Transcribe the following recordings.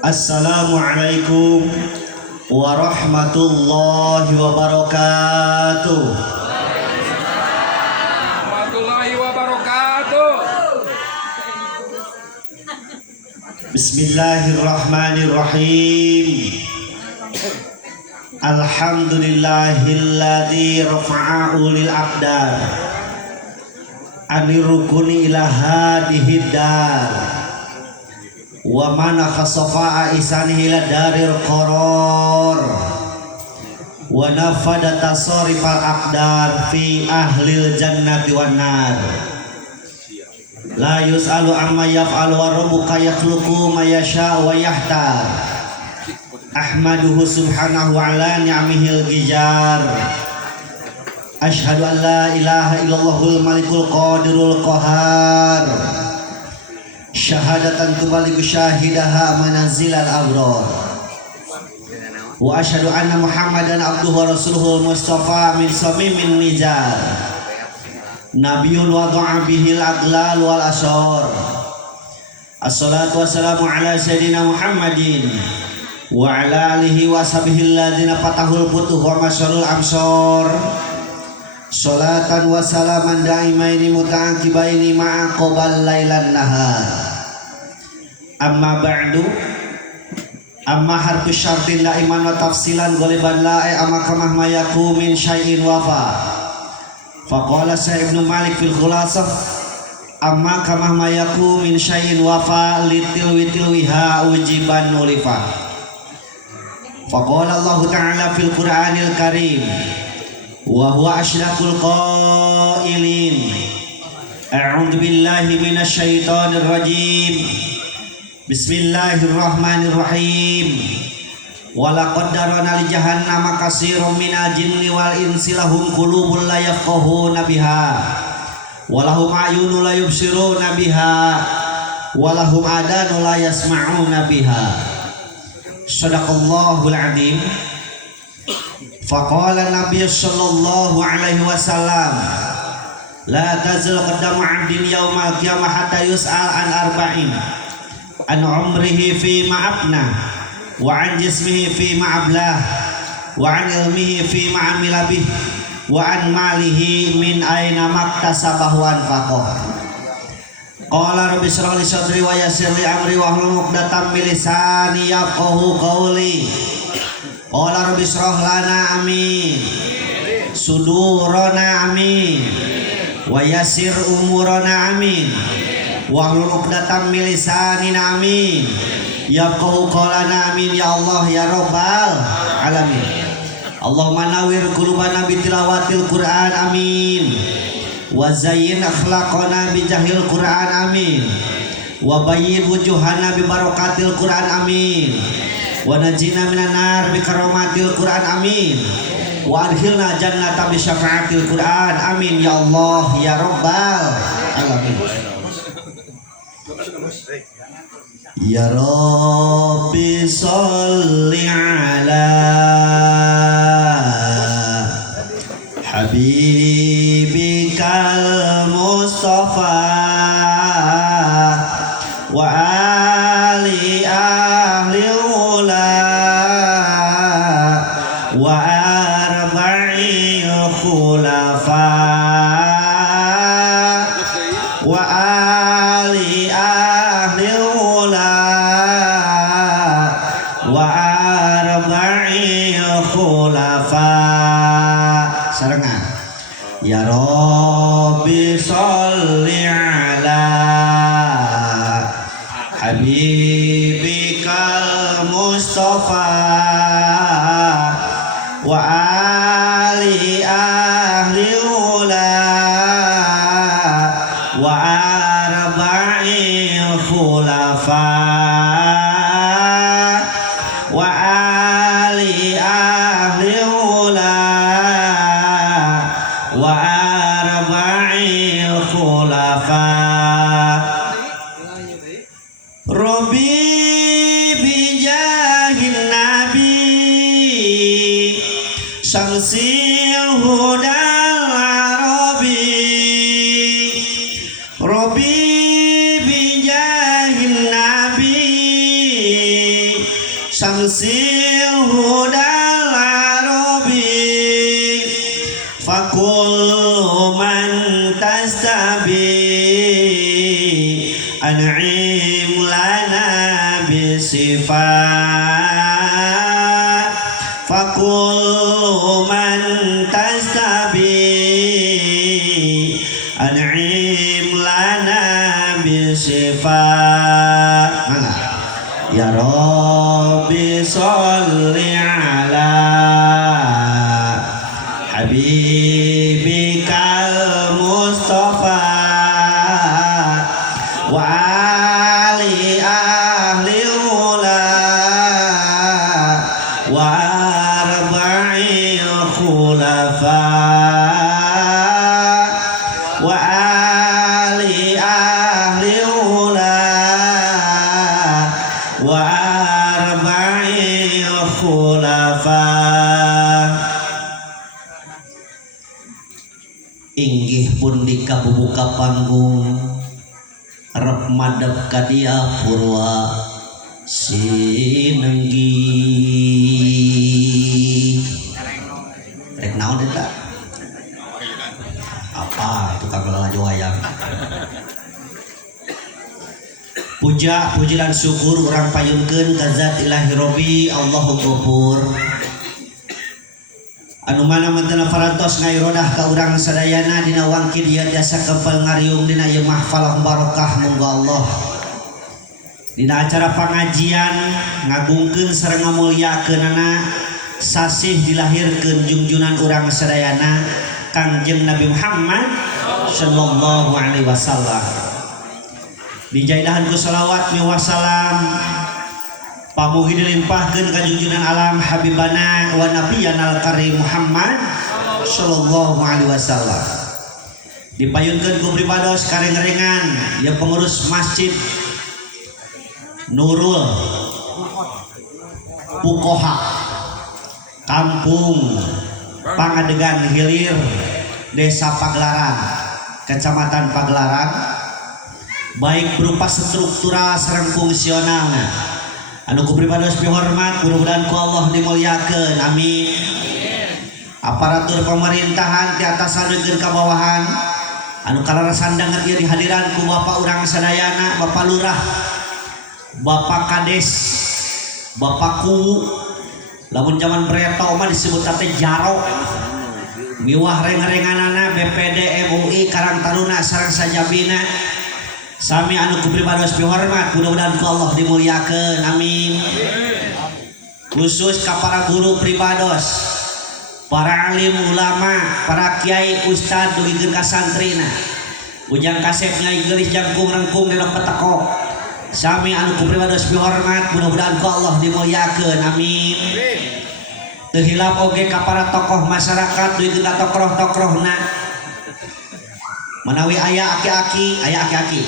Assalamualaikum warahmatullahi wabarakatuh. Warahmatullahi wabarakatuh. Bismillahirrahmanirrahim. Alhamdulillahilladzi rafa'a ulil aqdar anirukuni ila hadihid dar wa man khasafa isanihi ila daril qaror wa nafada tasarifal aqdar fi ahlil jannati wan nar la yus'alu amma yaf'alu wa rabbuka yakhluqu ma yasha wa yahtar. Ahmaduhu subhanahu ala ni'amihil gijar. Ashhadu an la ilaha illallahul malikul qadirul qahar. Syahadatan tubaligu syahidaha manazilal abrar. Wa ashhadu anna muhammadan abduhu wa rasuluhul mustafa min samimin nizar. Nabiyun wadu'a bihil aglal wal asor. Assalatu wassalamu ala sayyidina Muhammadin wa ala alihi wa sahbihi alladzina fatahul futuh wa masyarul amsor. Salatan wa salaman daimaini muta'aqibaini ma'a qabal lailan nahar. Amma ba'du. Amma harfu syartin daiman wa tafsilan ghaliban la'i amma kamah mayaku min syai'in wafa. Faqala Sa'id bin Malik fil khulasah amma kamah mayaku min syai'in wafa litil witil wiha ujiban ulifa. Faqala Allah Ta'ala fil Qur'anil Karim wa huwa asyraqul qailin a'udzu billahi minasy syaithanir rajim. Bismillahirrahmanirrahim. Wa laqad darana li jahannama katsiran minal jinni wal insi lahum qulubun la yafqahuna biha wa lahum a'yunun la yubsiruna biha wa lahum adanun la yasma'una biha. Sadaqallahul adzim. Faqala Nabi sallallahu alaihi wasallam la tazal qadamu 'abdin yaumal qiyamah hatta yus'al an arba'in an umrihi fi ma'abna wa an jismihi fi ma'ablah wa an ilmihi fi ma'amila bih wa an malihi min aina maktasabahu anfaqah. Qala rabbi shrah li sadri wa yassir li amri wahlul 'uqdatam min lisani yafqahu qawli. Qala rabbi shrah lana amin sudurana amin wa yassir umurana amin wahlul 'uqdatam min lisanina amin yafqahu qawlana amin ya Allah ya rabbal alamin. Allahumma nawwir qulubana bi tilawatil Qur'an amin wa zayyin akhlaqana bi jahil Qur'an amin wa bayyin wujuhana bi barakatil Qur'an amin wa najina minan nar bi karamatil Qur'an amin wa adkhilna jannata bi syafaatil Qur'an amin ya Allah ya rabbal alamin. Ya Rabbi sholli ala habibikal Mustafa wa ali ahli ula wa arba'il khulafa wa ali ahli ula wa arba'il khulafa. Sarengan. Ya Rabbi sholli ala habibikal Mustafa wa ali ahli ula wa arba'il khulafa wa ali ahli ula wa arba'il khulafa. Rabbi bijahin nabi syamsil hudal arabi Rabbi bijahin nabi samsil hudal arabi fakul man tastabi an'im lana bisifat fakul man tastabi an'im lana bisifat. Mana? Ya Rabbi sholli ala habibikal Mustafa wa ali ahli ula wa arba'il khulafa wa ali ahli ula wa arba'il khulafa. Inggih pun dikabubuka panggung rep madep ka dia purwa sinenggi rek naon eta apa tukang lalajo wayang. Puja puji lan syukur urang payungkeun ka zat ilahi Robbi Allahu Ghafur anu mana mantena farantos ngairodah ka urang sadayana dina wangki dia jasa kepel ngariung dina ieu mahfal barokah monggo Allah dina acara pangajian ngagungkeun sareng ngamuliakeunana sasih dilahirkeun junjunan urang sadayana Kangjeng Nabi Muhammad sallallahu alaihi wasallam. Dijaidahan ku salawat mi wasalam pamugi dilimpahkeun ka junjunan alam habibana wa nabiyana al-karim Muhammad sallallahu alaihi wasallam. Dipayunkeun ku pribados kareng-rengan ya pengurus masjid Nurul Pukoha Kampung Pangadegan Hilir Desa Pagelaran Kecamatan Pagelaran baik berupa struktural sareng fungsionalna anu ku pribados pihormat mudah-mudahan ku Allah dimuliakeun amin. Aparatur pemerintahan ti atasan jeung ka bawahan anu kalarasan danget ieu dihadiran ku Bapak urang sadayana Bapak Lurah Bapak Kades Bapak Kuwu lamun zaman Preto mah disebut teh Jaro miwah reng-renganana BPD MUI Karang Taruna sareng sajabina sami anu ku pribados pihormat mudah-mudahan ku Allah dimuliakeun amin. Khusus ka para guru pribados para alim ulama para kiai ustad dugikeun ka santrina ujang kasep ngai geulis jangkung rengkung dalam peteko sami anu ku pribados pihormat mudah-mudahan ku Allah dimuliakeun amin. Teu hilap oge ka para tokoh masyarakat dugikeun ka tokoh-tokohna manawi aya aki-aki aya aki-aki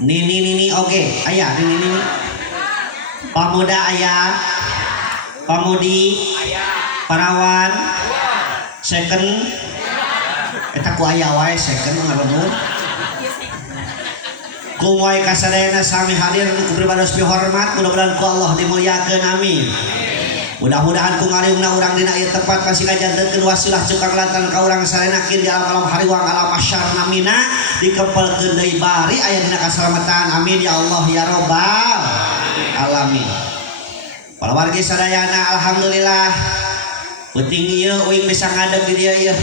nini oge aya nini pamuda aya pamudi parawan second eta ku aya wae second ngaremun kumai kasadayana sami hadir ku pribados pihormat mudah-mudahan ku Allah dimuliakeun amin. Mudah-mudahan ku ngariungna urang dina ieu tempat pasti kajantenkeun wasilah cukang lantan ka urang sarenakeun di alam hariwang alam masyar namina dikempelkeun deui bari aya dina kasalamatan amin ya Allah ya rabbal alamin. Para wargi sadayana alhamdulillah penting ieu uing bisa ngadeg di dieu ieu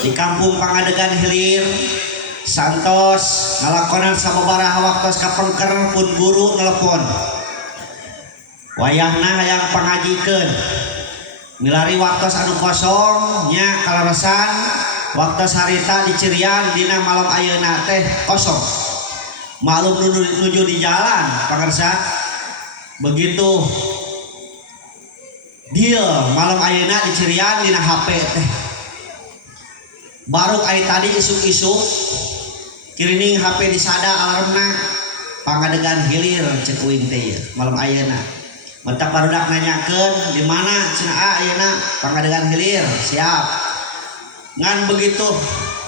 di Kampung Pangadegan Hilir santos ngalakonan sababaraha waktos kapengker pun guru nelpon wayahna hayang pangajikeun milari waktos anu kosong nya kalarasan waktos harita dicirian dina malam ayeuna teh kosong maklum nuju di jalan pangarsa begitu deal malam ayeuna dicirian dina HP teh baru ai tadi isuk-isuk kirining HP disada alarmna Pangadegan Hilir cek uing teh malam ayeuna mentak barudak nanyakeun di mana cenah ayeuna Pangadegan Hilir siap ngan begitu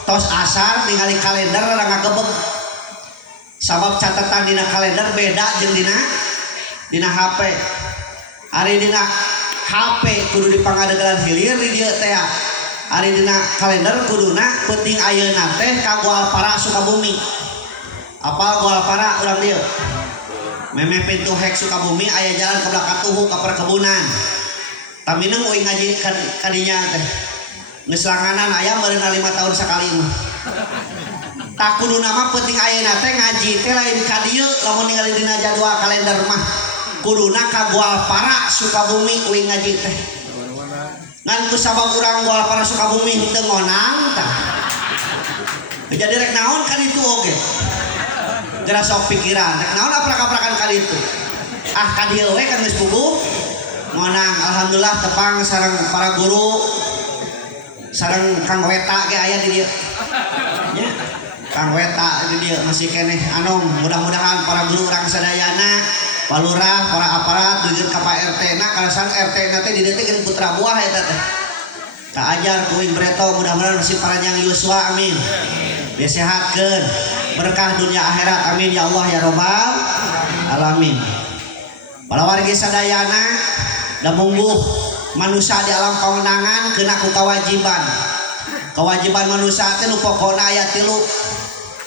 tos asar ningali kalender rada ngagebeg sabab catatan dina kalender beda jeung dina dina HP. Ari dina HP kudu dipangadegalan hilir di dieu teh. Ari dina kalender kuduna penting ayeuna teh ka Gualpara Sukabumi. Apal Gualpara urang dieu? Meme pintu hek Sukabumi aya jalan ke belakang tuhu ka perkebunan. Tamineng uing ngaji kadinya teh. Geus langanan aya meureuh 5 tahun sakali mah. Tak kudu nama penting ayeuna teh ngaji teh lain ka dieu lamun ningali dina jadwal kalender mah. Kuduna ka Gualpara Sukabumi uing ngaji teh. Ngan ku sabab urang Gualpara Sukabumi teu ngonang tah. Jadi rek naon kan itu oge. Geura sok pikiran, rek naon aprak-aprakan ka ditu. Ah ka dieu we kan geus puguh ngonang. Alhamdulillah tepang sareng para guru sareng Kang Weta ge aya di dieu. Nya. Kang Weta di dieu masih keneh anu mudah-mudahan para guru urang sadayana, Pak Lurah, para aparat dujeun ka Pak RT na kalasan RT na teh di dieu teh geun putra buah eta teh. Tak ajar kuing Breto mudah-mudahan masih panjang yuswa amin. Dia sehatkeun berkah dunia akhirat amin ya Allah ya robbal alamin. Para wargi sadayana da mungguh manusia di alam pawenangan kena ku kewajiban manusia teh nu pokona aya 3.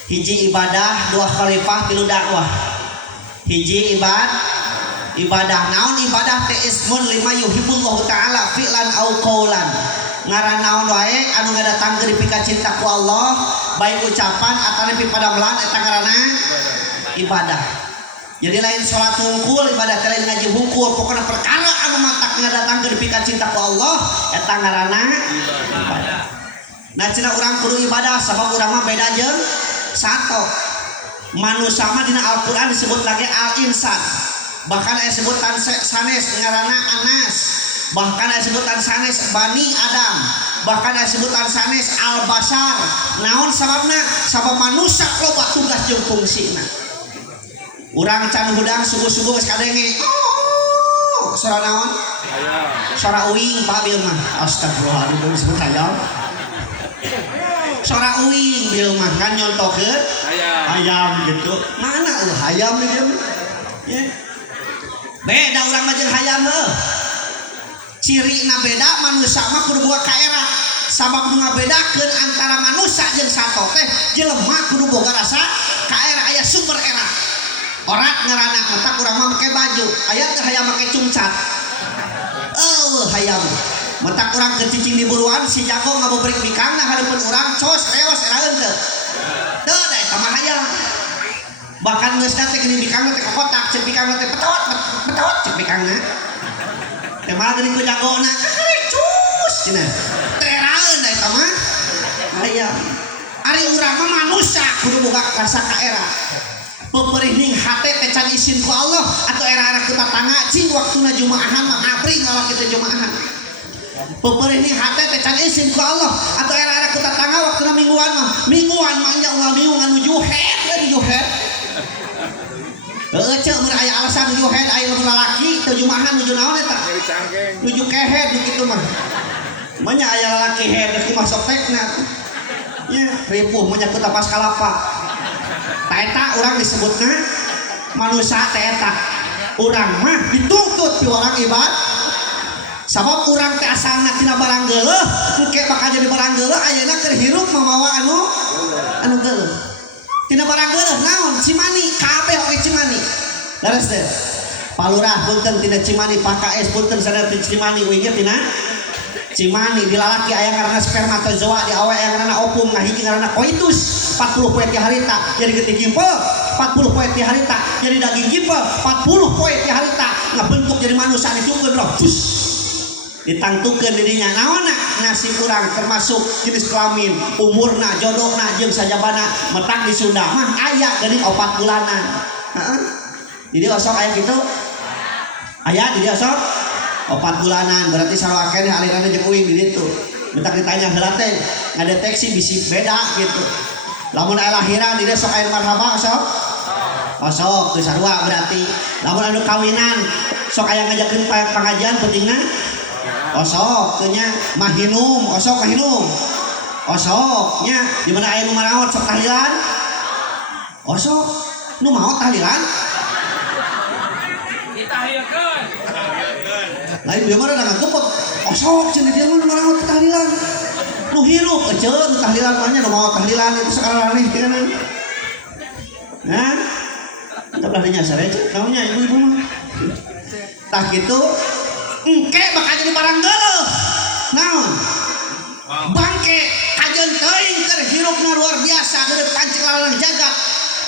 Hiji ibadah, 2 khalifah, 3 dakwah. Hiji ibadah naon ibadah teh ismun lima yuhibbullahu taala fi'lan au qaulan. Ngaran naon wae anu ngadatangkeun pika cinta ku Allah baik ucapan atawa nepi padamelan eta ngaranna ibadah. Jadi lain salat hungkul ibadah teh lain ngaji hungkul pokona perkara anu matak ngadatangkeun pika cinta ku Allah eta ngaranna ibadah. Nah cenah urang kudu ibadah sabab urang mah beda jeung sato. Manusia mah dina Al-Qur'an disebut lagi al-insan. Bahkan aya sebutan sanes ngaranna Anas. Bahkan aya sebutan sanes Bani Adam. Bahkan aya sebutan sanes al-basar. Naon sababna? Sabab manusia loba tugas jeung fungsina. Urang can hudang subuh-subuh geus kadenge. Oh, suara naon? Ayam. Suara uing Pak Bieu mah. Astagfirullahaladzim disebut hayam. Suara uing Bieu mah kan nyontokeun ayam gitu. Mana hayam ieu? Ya. Beda urang mah jeung hayam heuh. Cirina beda manusia mah kudu boga kaera. Sabab nu ngabedakeun antara manusia jeung sato teh jelema kudu boga rasa kaera aya sumber era. Orat ngaranna matak urang mah make baju, aya teh hayam make cungcat. Hayam. Matak urang kecicing di buruan si jago ngabobrik bikangna hareupeun urang cos reos era henteu. Teu da eta mah hayam. Bahkan geus teh geuning bikangna teh kotak, ceuk bikangna teh petawat ceuk bikangna. Teh malah geuning ku jagona, cus cenah. Teraeun da eta mah hayam. Ari urang mah manusia kudu boga rasa kaera. Peperihning hate teh can izin ku Allah atau era-era ku tatangga cing waktuna jumaahan mah abring kalau kita jumaahan. Peperihning hate teh can izin ku Allah atau era-era ku tatangga waktuna mingguan mah nya unggal minggu nganu juhet di juhet. Heueuh ceuk mun aya alasan juhet aya nu lalaki teu jumaahan nuju naon eta? Nuju kehet kitu mah. Manya aya lalaki head kumaha sok tekna. Nya ripuh manya ku tapas kalapa. Eta orang disebutna manusia eta. Urang mah dituntut ti orang ibad. Sabab urang teh asalna tina barang geuleuh, engke bakal jadi barang geuleuh ayeuna keur hirup mamawa anu geuleuh. Tina barang geuleuh naon? Cimani, kabeh oge cimani. Leres teh. Pak Lurah punten tina cimani, Pak KS punten sadar tina cimani, inget tina cimani di lalaki aya ngaranna spermatozoa, di awe aya ngaranna ovum, ngahiji ngaranna koitus. 40 poe ti harita jadi getih gimpel, 40 poe ti harita jadi daging gimpel, 40 poe ti harita ngabentuk jadi manusia ditukeun roh. Ditangtukeun dirinya naonna nasib urang termasuk jenis kelamin, umurna, jodohna jeung sajabana metak di Sunda mah aya geuning 4 bulanan. Heeh. Jadi osok aya kitu. Aya di dieu osok 4 bulanan berarti sarua keneh aliranna jeung uing di ditu. Mentak ditanya heula teh ngadeteksi bisi beda gitu. Lamun aya lahiran di dieu sok aya marhaba osok. Osok teu sarua berarti. Lamun anu kawinan sok aya ngajakeun pangajian pentingna osok teu nya mahinum osok mahinum. Osoknya di mana aya nu maraot sok tahlilan. Osok nu maot tahlilan. Ditahlilan. Lain dia mana dah gebek. Osok cenah dia mana orang tahlilan. Nu hirup aja nu tahlilan mah nya nu mau tahlilan itu sekarang nih kan. Nah, kita belah nyasar aja, naunya ibu-ibu mah. Tah gitu, engke bakal jadi barang geuleuh. Naon? Bangke kajeun teuing keur hirupna luar biasa geudeuk pancing lalang jagat.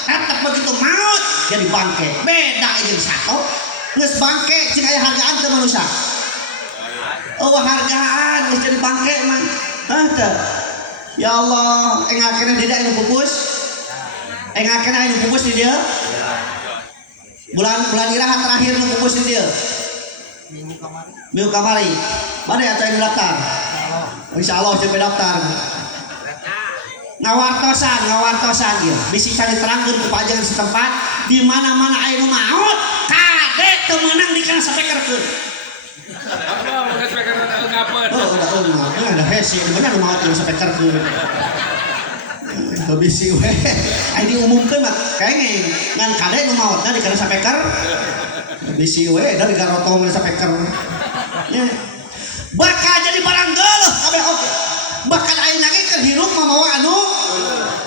Tetep begitu maut jadi bangke. Beda jeung sato. Geus bangke cing aya hargaan teu manusia. Oh hargaan geus jadi bangke mah. Hah teu. Ya Allah, engakeun di anu pupus. Engakeun anu pupus di dieu. Bulan iraha terakhir nu pupus di dieu. Minggu kamari. Bade atuh anu daftar. Insyaallah jeung daftar. Ngawartosan ieu. Bisi cari terangkeun ku pajangan setempat di mana-mana aya nu maot, kade teu meunang dikana sapekerkeun. Apa geus pekeran ngapeun. Oh, udah ada hese, di mana nu maot sapekerkeun. Bisi we. Ai diumumkeun mah kengeng ngan kade nu maotna dikana sapeker. Bisi we dari garotong sapeker. Nya. Bakal jadi barang geuleuh kabeh oge. Bahkan ayeuna ge keur hirup mamawa anu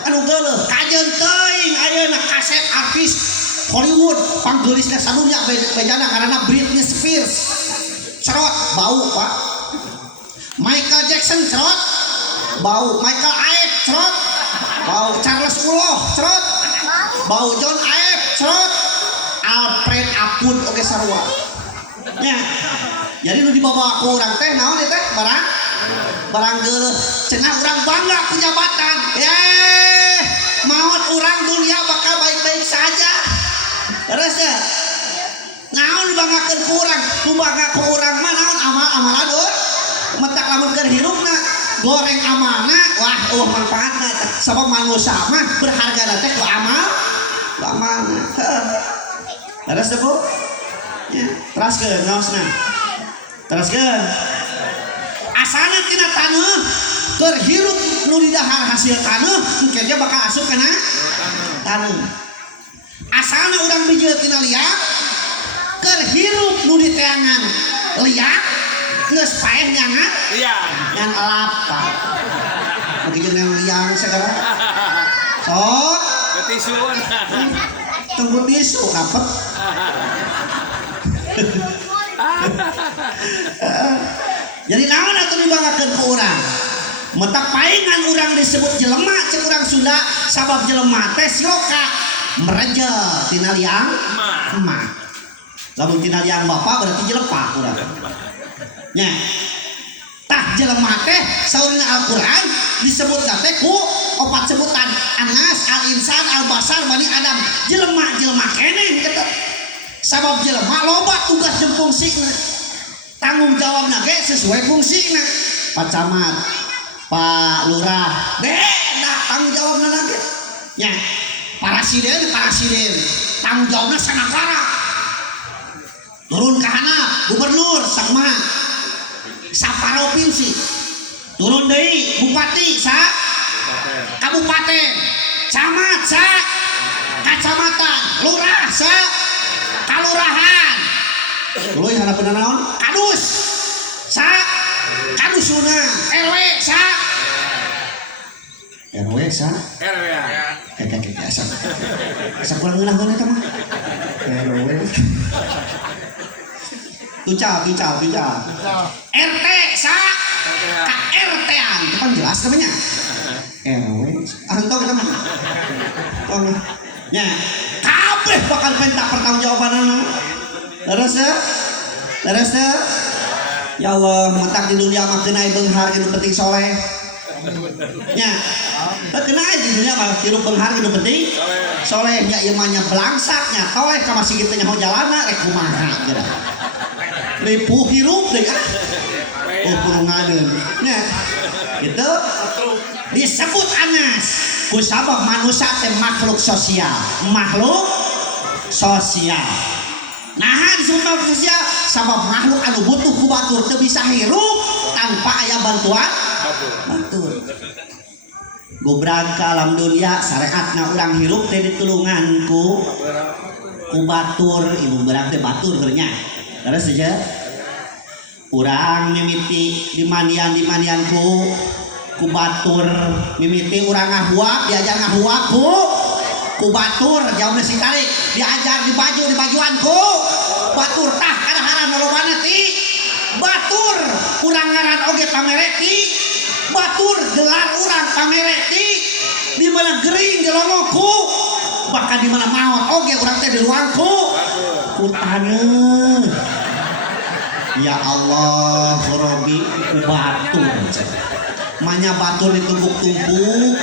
geuleuh. Kajeun teuing ayeuna kaset artis Hollywood panggeulisna sadunya bejana ngaranna Britney Spears. Cerot bau Pak. Michael Jackson cerot bau. Michael Aep cerot bau. Charles Uloh cerot bau. John Aep cerot. Alfred Apun oge sarua. Nya. Jadi nu dibawa ku urang teh naon teh barang geuleuh cenah urang bangga punya jabatan. Maot urang dunia bakal baik-baik saja. Terus ya. Naon dibanggakeun ku urang? Nu bangga ku urang mah naon amal-amalan mentak lamun keur hirupna goreng amalna wah manfaatna sabab manusia mah berharga teh ku amalna. Terus teh Bu? Ya, teraskeun ngaosna. Teraskeun. Asana tina taneuh keur hirup nu di dahar hasil taneuh engke dia bakal asup kana taneuh. Asana urang bijil tina liak keur hirup nu di teangan liak geus paeh nyangan ngan elapa. Begitu yang liang sekarang. Sok Betisuun. tunggu tisu rapet. Jadi naon atuh dibanggakeun ku urang? Mentak paingan urang disebut jelema cek urang Sunda sabab jelema teh siloka mereje tina liang emak. Lamun tina liang bapa berarti jelepak urang. Nya. Tah jelema teh saurina Al-Qur'an disebut teh ku opat sebutan Anas, Al-Insan, Al-Basar, Bani Adam. Jelema keneh kitu. Sabab jelema loba tugas jeung fungsina. Tanggung jawabna ge sesuai fungsina. Pak Camat, Pak Lurah, beda tanggung jawabna lagi. Nya, Parasiden, tanggung jawabna sanagara. Turun ke handap, gubernur, sakma, saprovinsi. Turun deui bupati, kabupaten, camat, kacamatan, lurah, kalurahan. Tuluy harapeun naon? Kadus. Kadusuna, RW RW ya. Kakek biasa. Asa kurang ngeunah geuning eta mah. RW. Tucal. RT KRT-an, itu kan jelas namanya. RW. Antong kita mah. Nya, kabeh bakal pentak pertanggungjawabanana. Terus ya Allah mentak di dunia mah kena beunghar nu penting soleh. Nya. Kena di dunia mah hirup beunghar nu penting soleh nya ieu mah nya belangsak nya toleh ka masih kitu nya ho jalanna rek kumaha geura. Ripuh hirup deui oh kurungadeun. Nya. Gitu. Disebut Anas ku sabab manusia teh makhluk sosial. Nah disebut makhluk sosial sabab makhluk anu butuh ku batur teu bisa hirup tanpa aya bantuan batur. Gobrang ka alam dunia syariatna urang hirup teh ditulungan ku ku batur ibu berarti batur bernya terus saja urang mimiti di manianku ku batur mimiti urang ngahuap diajar ngahuap ku batur jauh nasi tarik diajar di bajuanku batur tah kada haram lolobana ti batur urang ngaran oge pamereti batur gelar urang pamereti di mana gering di longoku bahkan di mana maot oge urang teh di luangku ku taneuh ya Allah Robi ku batur manya batur ditumpuk-tumpuk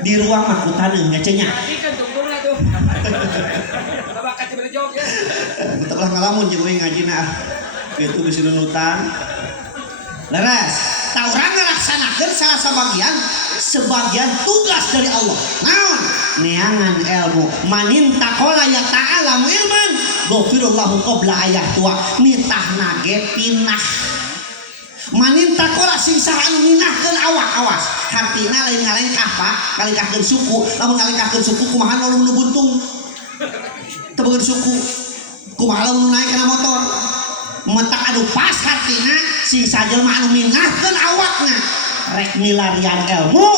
di ruang mah ku taneuh ngecenya Ikan tumpung lah tuh. Bapak kasih beli jawab ya. kita lah ngalamun jeung we ngajina gitu bisi nunutan leres tah urang ngalaksanakeun salah sebagian tugas dari Allah naon neangan ilmu manin taqala ya ta'alamu ilman ghafirullahu qabla ayah tua nitah nage pinah manin taqala sing saha anu minahkeun awas hartina lain ngalengkah Pak ngalengkahkeun suku lamun ngalengkahkeun suku kumaha nu buntung teu beungeun suku kumaha lamun naik kana motor mentak adu pas hartina sing sajelma anu minahkeun awakna rek milarian ilmu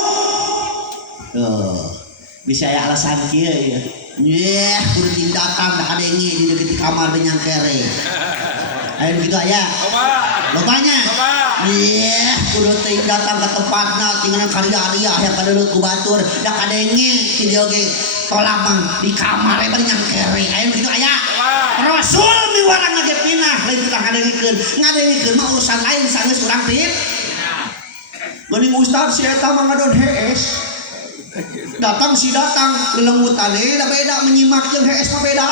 bisa ya alasan kieu ya kudu ting datang dah kadenge di deket kamar dengan kere ayo gitu aya lobanya iya kudu ting datang ke tempatna tinggalan karya yang kadeuleut ku batur dah kadenge di dieu ge tolamang di kamar bari nyang kere ayo gitu aya Rasul miwarang ngage pinah lain teu ngadengikeun mah urusan lain sanes urang teh geuning ustad si eta mah ngadon HS datang lelengutannya da beda menyimak jeung HS mah beda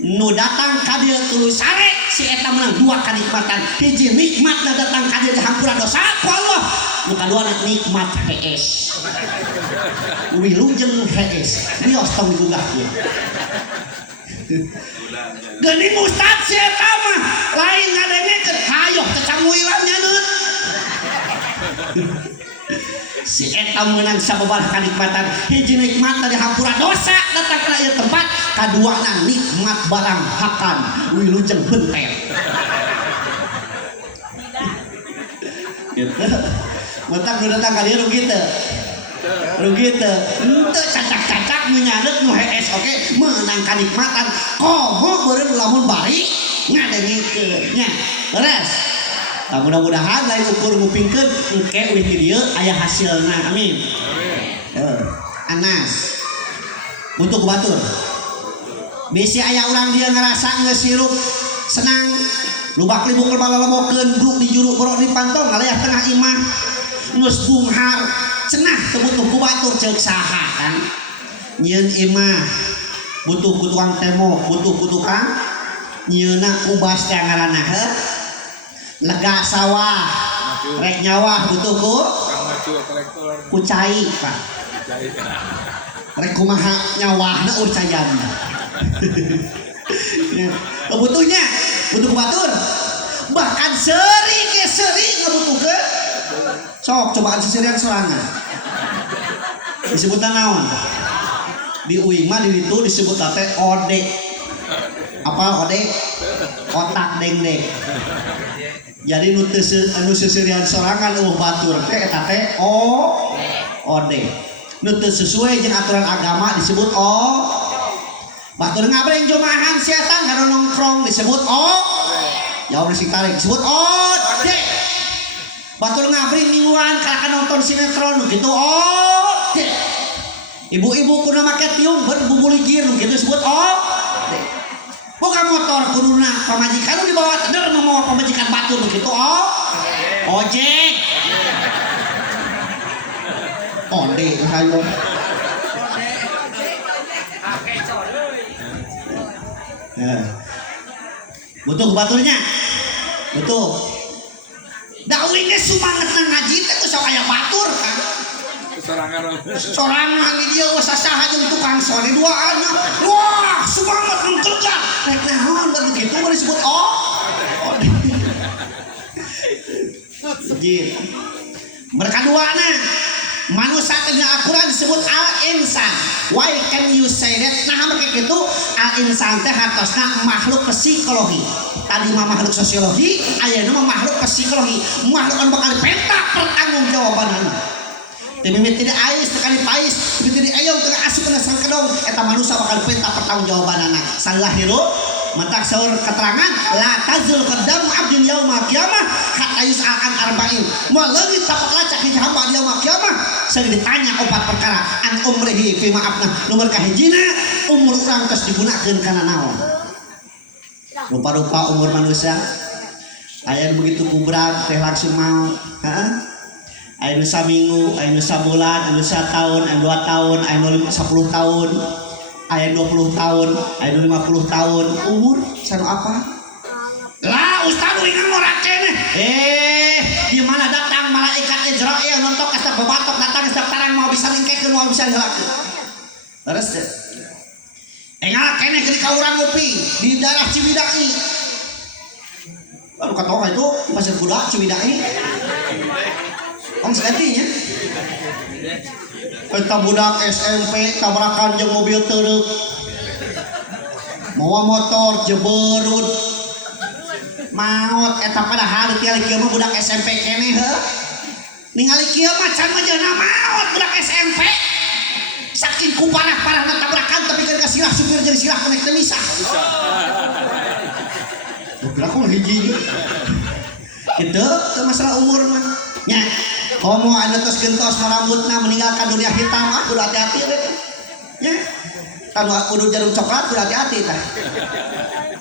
nu datang ka dieu tuluy sare si eta menang dua kanikmatan hiji nikmatna datang ka dieu dihampura dosa ku Allah nu kaduana nikmat HS wilujeng jeung HS dios tong digugah ieu geuning ustad si eta mah lain ngadengekeun hayo kecamuilan nyaneut si eta meunang sababaraha kanikmatan hiji nikmat dari hampura dosa datang ka ieu tempat kaduana nikmat barang hakan wilujeng bentet gitu mentak nu datang ka dieu rugi teu henteu cacak-cacak nu nyaneut nu HS oge meunang kanikmatan komo beureum lamun bari ngadengikeun nya leres. Nah, mudah-mudahan lain ukur ngupingkeun engke wih di dieu aya hasilna amin Anas untuk batur bisi aya urang dia ngerasa geus hirup senang lubak libuk balolomokeun grup di juru borok di pantong ngaleah tengah imah geus bunghar cenah teu butuh ku batur ceuk saha kan nyieun imah butuh ku tukang temo butuh ku tukang nyieunna ubas teh ngaranna lega sawah rek nyawah butuh ku cai Pak rek kumaha nyawahna urcayanna butuhnya butuh batur bahkan seri ngabutuhkeun sok cobaan seserian sorangan disebutna naon di uing mah di ditu disebut teh ode apa ode otak dengdeng jadi nu seserian sorangan batur teh eta teh ode nu teu sesuai jeung aturan agama disebut batur ngabreng jomaahan si eta ngaro nongkrong disebut jauh sing tarik disebut ode batur ngabring mingguan kalakan nonton sinetron gitu ode ibu-ibu kuna make tiung berbubuligir gitu disebut ode bukan motor kuduna pamajikan lu dibawa teder mau pamajikan batur begitu ojek ode hayo butuh baturnya butuh dawingnya sumanget na ngaji teh geus aya batur kan sorangan di dieu sasaha jeung tukang sore duaanna wah semangat mengkelkar rek naon begitu mah disebut jadi berkaduana manusia tina Al-Quran disebut al-insan. Why can you say that? Nah make gitu al-insan teh hartosna makhluk psikologi. Tadi mah makhluk sosiologi, ayeuna mah makhluk psikologi. Makhluk anu bakal dipentak pertanggungjawabanana. Timimit tidak ais tekali pais, timimit tidak ayong tengah asup kena sang kedong. Eta manusia bakal dipentak pertanggungjawabanana. Salahiru mentak saur keterangan la tazul qadamu abdin yaumil qiyamah hatta yus'alkan arba'in. Moal leungit tapak lacak hiji hamba di yaumil qiyamah seueur ditanya 4 perkara an umrihi fi ma'afna. Nomor kahijina umur urang tos digunakeun kana naon. Rupa-rupa umur manusia aya begitu kubrag teh langsung mau, heeh. Aya nu saminggu, aya nu sabulan, aya nu satahun, aya 2 tahun, aya nu 10 tahun, aya 20 tahun, aya 50 tahun. Umur sanu apa? Lah ustaz ingan ngora keneh. Di mana datang malaikat Israil nonton ka bebatok datang ka tarang mau bisa lingkekeun mau bisa helakeun. Leres teh. Engal keneh ke ka urang ngopi di daerah Ciwidey. Baru katoha itu Pasir Kuda Ciwidey. Om segantinya. Eta budak SMP tabrakan jeung mobil teureuk. Mawa motor jeberut. Maot eta padahal tiali kieu mah budak SMP keneh heuh. Ningali kieu mah can manjeuna maot budak SMP. Saking kuparah-parahna tabrakan tapi kan kasilah supir jeung silah konek teu misah. Budak mah hiji. Kitu teu masalah umur mah. Nya, homo anu tos gentos rambutna meninggalkan dunia hitam kudu hati-hati we. Nya. Kan kudu jarum coklat kudu hati-hati tah.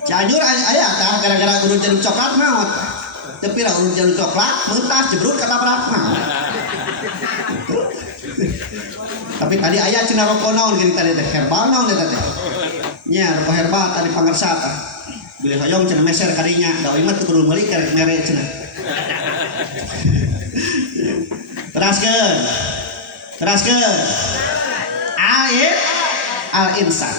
Cianjur aya tah gara-gara kudu jarum coklat maot. Tapi lah kudu jarum coklat mentas jebrut katabrak mah. Tapi tadi aya cenah rokok naon gini tadi teh herbal naon teh teh. Nya rokok herbal tadi pangarsa tah. Beli hoyong cenah meser kadinya, da imah teu kudu meuli karek mere cenah. Teraskeun al-insan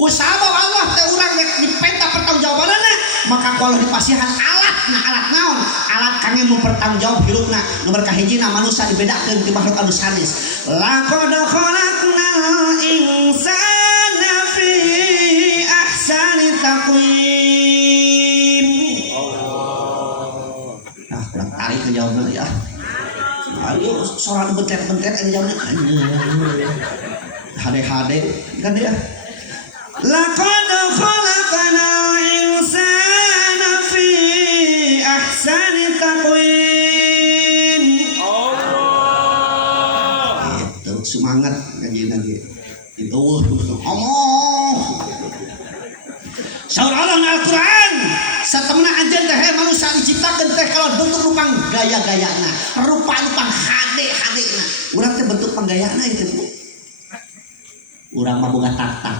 kusabab Allah teh urang dipenta pertanggungjawabanana maka kalau dipasihan alat naon alat kangge mempertanggungjawab hidupna. Nomor kahijina manusia dibedakeun ti makhluk anu sadis. Laqad khalaqnal insana fi ahsani taqwim. Nah kurang tarik ke jawabannya ya. Ayo soran bentet-bentet aja jawabnya hade-hade kan dia. Laqad khalaqnal insana fi ahsani taqwim. Allah. Itu semangat kajian lagi. Itu Allah. Saur Allah na Al-Quran satemna anjeun teh manusia diciptakeun teh kalau bentuk rupang gaya-gayana, rupa-rupang hade-hadena. Urang teh bentuk panggayana itu Bu. Urang mah boga tak-tak.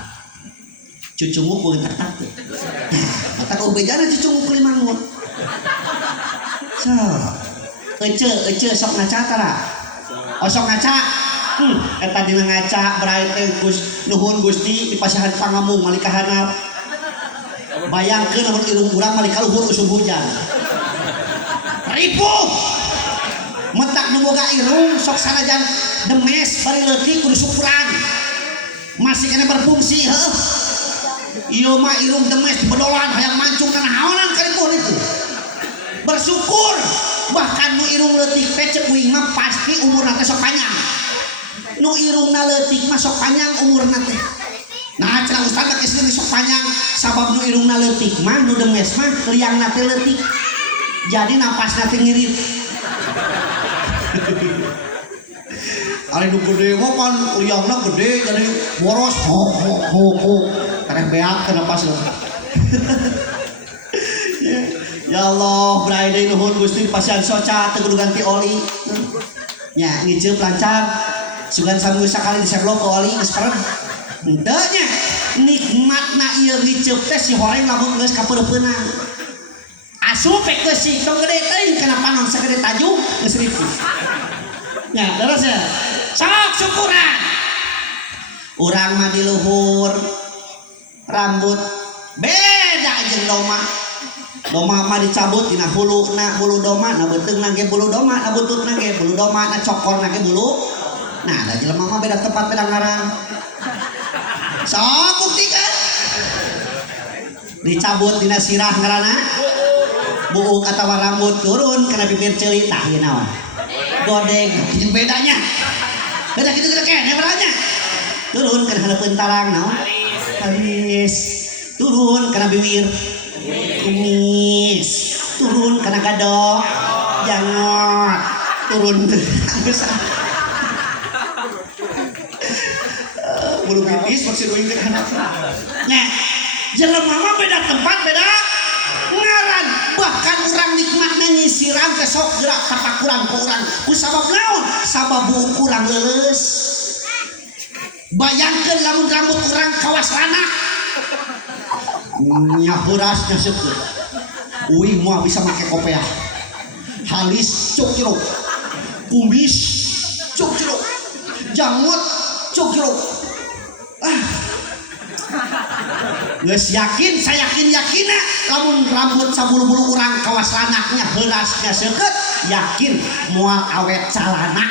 Cucungu boga tak-tak teh. Mata kau bejana cucungu kulimangun. So, ece sok ngaca tara. Oh sok ngaca. Eta dina ngaca berarti teh Gus nuhun Gusti dipasihan pangamung malih kahanap. Bayangkeun lamun irung urang mali kaluhur usum hujan. Ripuh. Mentak nu boga irung sok sanajan demes bari leutik kudu syukuran. Masih kena berfungsi heuh. Ieu mah irung demes dibedolan hayang mancung kana haonan kalipuh itu. Bersyukur bahkan nu irung leutik teh ceuk uing mah pasti umurna teh sok panjang. Nu irungna leutik mah sok panjang umurna teh. Nah cenah ustaz mah geus sok panjang sabab nu irungna leutik mah nu demes mah liangna teh leutik. Jadi napasna teh ngirit. Ari nu gede mah pan liangna gede jadi boros ho kareh beak kana pas. Ya Allah, brai deui nuhun Gusti pasian soca teu kudu ganti oli. Nya ngiceup lancar. Sugan sambil sakali diseblok ku oli geus paren. Henteu nya nikmatna ieu ngiceup teh si horeng lamun geus kapeureupeunan. Asup pek geus si tong gede teuing kana panon sagede tajung geus ripuh. Nya terus ya. Sok syukuran. Urang mah di luhur rambut beda jeung domah. Doma mah dicabut tina huluna bulu doma, na beteungna ge bulu doma, na bututna ge bulu doma, na cokorna ge bulu. Nah, da jelema mah beda tempat beda ngaran. Sok buktikan. Dicabut tina sirah ngaranna. Buuk atawa rambut turun kana bibir ceuli tah ieu naon. Godeg jeung bedanya. Beda kitu kitu keneh bedanya. Turun kana hareupeun tarang naon? Alis. Turun kana bibir kumis, turun karena gadok, jangot, turun bulu pipis maksud gue kan. Nah, jelema mah beda tempat beda ngaran, bahkan orang nikmatna nyisiran teh sok gerak tapakuran ku urang ku sabab naon? Sabab buuk urang leuleus. Bayangkeun lamun rambut urang kawas lana nyahuras nyaseukeun. Uing moal bisa make kopiah. Halis cuk jeruk. Kumis cuk jeruk. Janggut cuk jeruk. Geus yakin, saya yakin lamun rambut sabulu-bulu urang kawas lanaknya heuras nyaseukeun, yakin moal awet calana.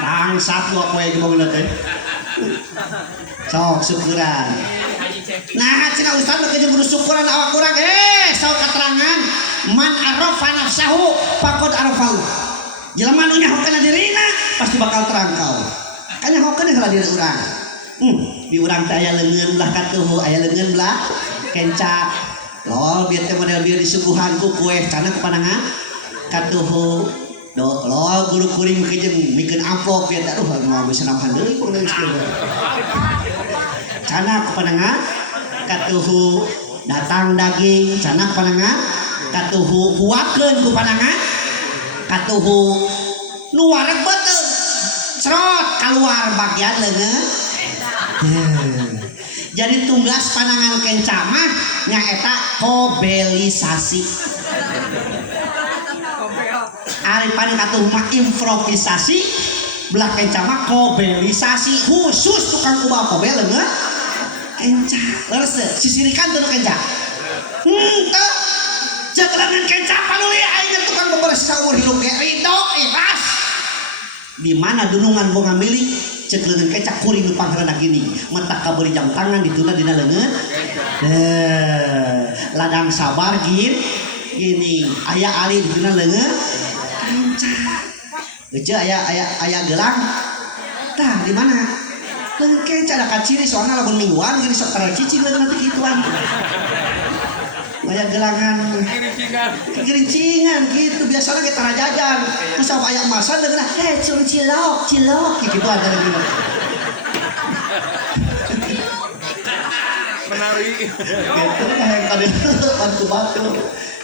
Bangsat lo poe gimana teh. Sok syukuran. Nah, cina ustaz mah jeung kudu syukuran awak urang. Saur keterangan man arafa nafsahu faqad arafahu. Jelema nu nyahokeun dirina pasti bakal terangkau. Kan nyahokeun heula diri urang. Di urang teh aya leungeun belah katuhu, aya leungeun belah kenca. Lol bieu teh model bieu disuguhan ku kue cenah kepanangan katuhu. Lol guru kuring meukeun mikeun amplop ya aduh mau bisa nambahan deui kurang geus kieu. Cana kepanangan katuhu datang daging cana kepanangan katuhu huakeun ku panangan katuhu nu wareg beuteung cerot keluar bagian leungeun. Jadi tugas panangan kenca mah nyaeta kobelisasi. Ari pan katuh mah improvisasi, belah kenca mah kobelisasi khusus tukang kubah kobel leungeun kenca. Leres sisirikan teu kenca. Teu ceuk leungeun kenca panuli aing tukang beberes saumur hirup ge ridho ikhlas. Di mana dunungan boga milik ceuk leungeun kenca kuring nu pangharana gini, mentak kabeuri jam tangan dituna dina leungeun. Ladang sabar gini, aya ali dituna leungeun. Ece aya gelang. Tah di mana? Leungeun kenca da kaciri soalna lamun mingguan gini sok tara cicing leungeun teh kituan. Aya gelangan gerincingan gitu biasana ge tara jajan. Terus aya emasan leungeun cum cilok kitu ada leungeun. Menari. Gitu yang kade batu-batu.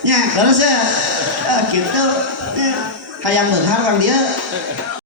Nya, terus ya. Gitu. Hayang beunghar urang dia